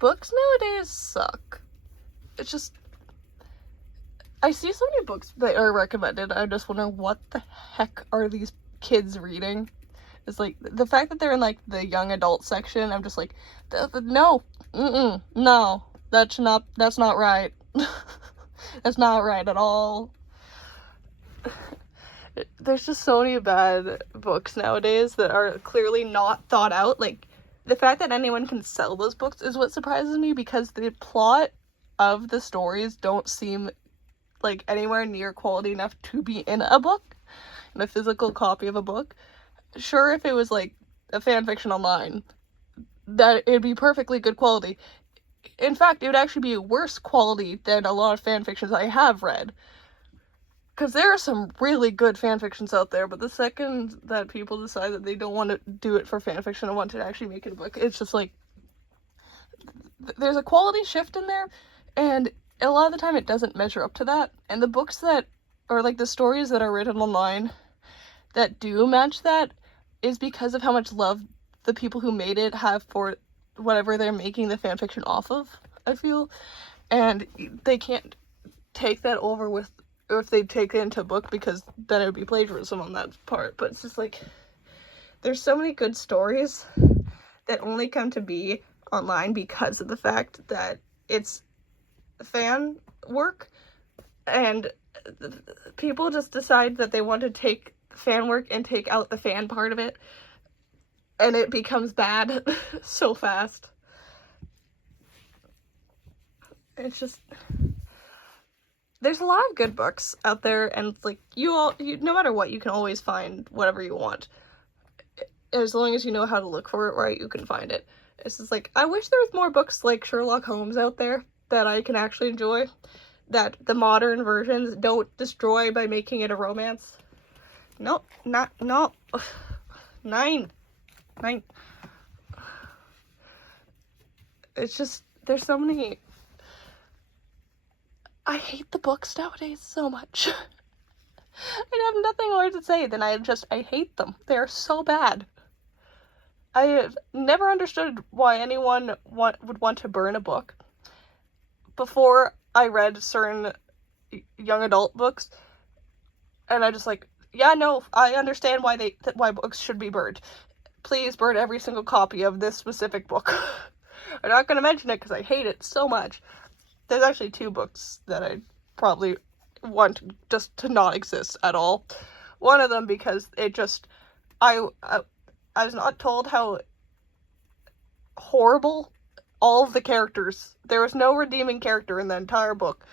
books nowadays suck. It's just, I see so many books that are recommended. I just wonder what the heck are these kids reading? It's like the fact that they're in like the young adult section. I'm just like, no, no, that's not right. That's not right at all. There's just so many bad books nowadays that are clearly not thought out. Like, the fact that anyone can sell those books is what surprises me, because the plot of the stories don't seem like anywhere near quality enough to be in a book, in a physical copy of a book. Sure, if it was like a fan fiction online, that it'd be perfectly good quality. In fact, it would actually be worse quality than a lot of fan fictions I have read. Because there are some really good fan fictions out there, but the second that people decide that they don't want to do it for fan fiction and want to actually make it a book, it's just like, there's a quality shift in there, and a lot of the time it doesn't measure up to that. And the books that, or like the stories that are written online that do match that, is because of how much love the people who made it have for whatever they're making the fan fiction off of, I feel. And they can't take that over with, or if they take it into a book, because then it would be plagiarism on that part. But it's just like, there's so many good stories that only come to be online because of the fact that it's fan work, and people just decide that they want to take fan work and take out the fan part of it, and it becomes bad so fast. It's just, there's a lot of good books out there, and it's like, you no matter what, you can always find whatever you want. As long as you know how to look for it right, you can find it. It's just like, I wish there was more books like Sherlock Holmes out there that I can actually enjoy, that the modern versions don't destroy by making it a romance. Nope, no. 9. It's just, there's so many. I hate the books nowadays so much. I have nothing more to say than I hate them. They are so bad. I have never understood why anyone would want to burn a book. Before I read certain young adult books, and I just like, yeah, no, I understand why books should be burned. Please burn every single copy of this specific book. I'm not going to mention it because I hate it so much. There's actually 2 books that I probably want just to not exist at all. One of them because it just, I was not told how horrible all of the characters. There was no redeeming character in the entire book.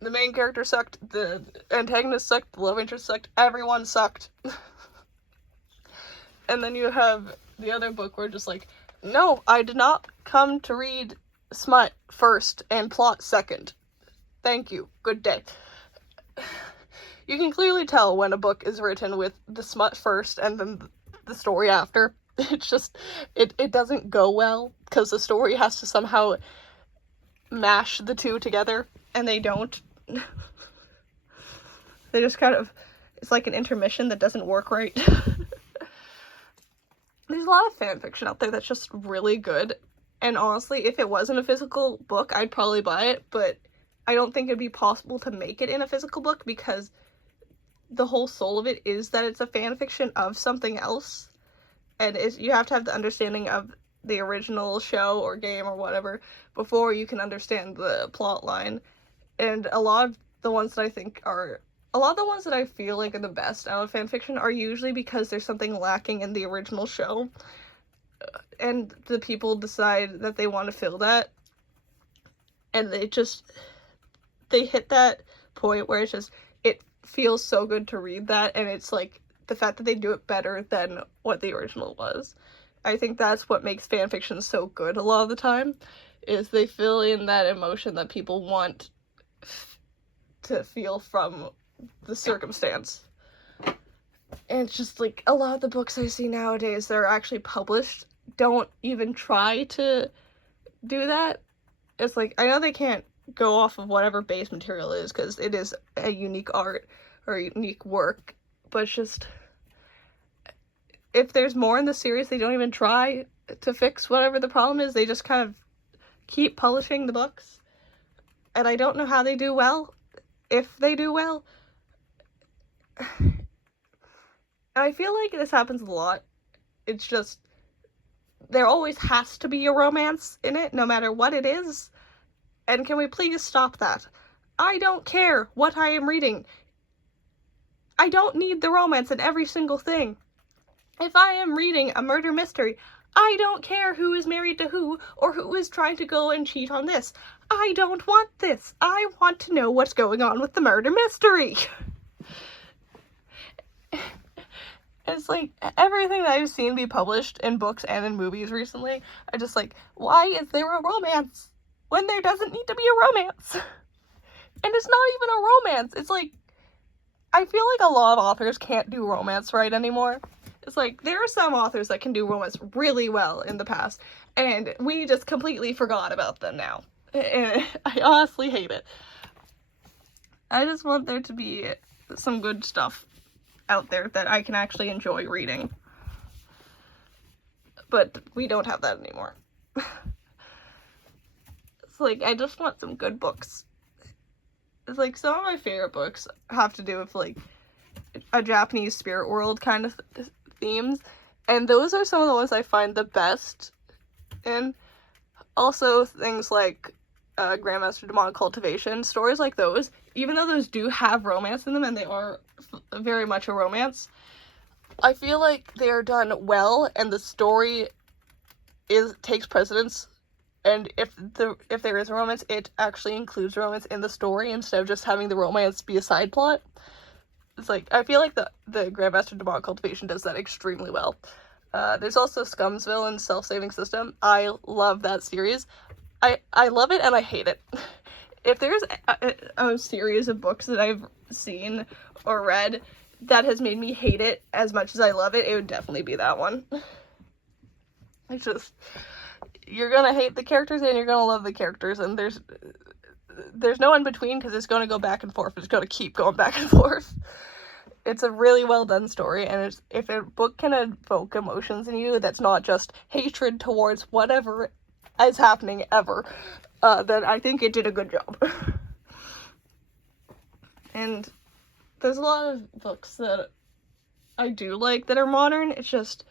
The main character sucked, the antagonist sucked, the love interest sucked, everyone sucked. And then you have the other book where just like, no, I did not come to read smut first and plot second. Thank you. Good day. You can clearly tell when a book is written with the smut first and then the story after. It's just, it doesn't go well, because the story has to somehow mash the two together, and they don't. They just kind of, it's like an intermission that doesn't work right. There's a lot of fan fiction out there that's just really good, and honestly, if it wasn't a physical book, I'd probably buy it, but I don't think it'd be possible to make it in a physical book, because the whole soul of it is that it's a fan fiction of something else, and you have to have the understanding of the original show or game or whatever before you can understand the plot line. And a lot of the ones that I feel like are the best out of fanfiction are usually because there's something lacking in the original show, and the people decide that they want to fill that, and they hit that point where it feels so good to read that, and it's like, the fact that they do it better than what the original was. I think that's what makes fanfiction so good a lot of the time, is they fill in that emotion that people want to feel from the circumstance. And it's just like, a lot of the books I see nowadays that are actually published don't even try to do that. It's like, I know they can't go off of whatever base material is, because it is a unique art or a unique work, but it's just, if there's more in the series, they don't even try to fix whatever the problem is. They just kind of keep publishing the books. And I don't know how they do well, if they do well. I feel like this happens a lot. It's just, there always has to be a romance in it, no matter what it is. And can we please stop that? I don't care what I am reading. I don't need the romance in every single thing. If I am reading a murder mystery, I don't care who is married to who, or who is trying to go and cheat on this. I don't want this. I want to know what's going on with the murder mystery. It's like, everything that I've seen be published in books and in movies recently, I just like, why is there a romance when there doesn't need to be a romance? And it's not even a romance. It's like, I feel like a lot of authors can't do romance right anymore. It's like, there are some authors that can do romance really well in the past, and we just completely forgot about them now. And I honestly hate it. I just want there to be some good stuff out there that I can actually enjoy reading. But we don't have that anymore. It's like, I just want some good books. It's like, some of my favorite books have to do with, like, a Japanese spirit world kind of themes, and those are some of the ones I find the best. And also things like Grandmaster Demonic Cultivation, stories like those, even though those do have romance in them, and they are very much a romance, I feel like they are done well, and the story takes precedence. And if there is a romance, it actually includes romance in the story instead of just having the romance be a side plot. It's like, I feel like the Grandmaster Demonic Cultivation does that extremely well. There's also Scumsville and Self-Saving System. I love that series. I love it and I hate it. If there's a series of books that I've seen or read that has made me hate it as much as I love it, it would definitely be that one. It's just, you're gonna hate the characters and you're gonna love the characters, and there's no in between, because it's gonna go back and forth. It's gonna keep going back and forth. It's a really well done story, and if a book can evoke emotions in you that's not just hatred towards whatever is happening ever, then I think it did a good job. And there's a lot of books that I do like that are modern. It's just,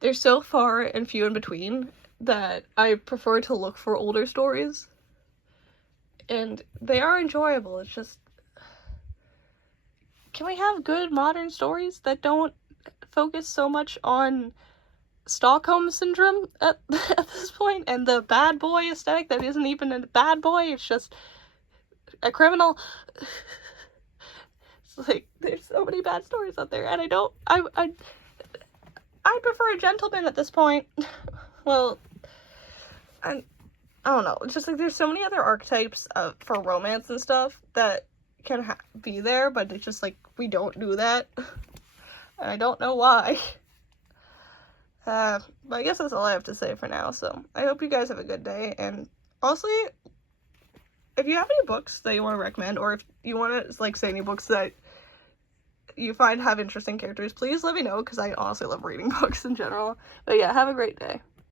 they're so far and few in between that I prefer to look for older stories. And they are enjoyable. It's just, can we have good modern stories that don't focus so much on Stockholm Syndrome at this point, and the bad boy aesthetic that isn't even a bad boy, it's just a criminal? It's like, there's so many bad stories out there, and I prefer a gentleman at this point. Well, I don't know, it's just like, there's so many other archetypes for romance and stuff that can be there, but it's just like, we don't do that, and I don't know why. But I guess that's all I have to say for now, so I hope you guys have a good day, and honestly, if you have any books that you want to recommend, or if you want to, like, say any books that you find have interesting characters, please let me know, because I honestly love reading books in general. But yeah, have a great day.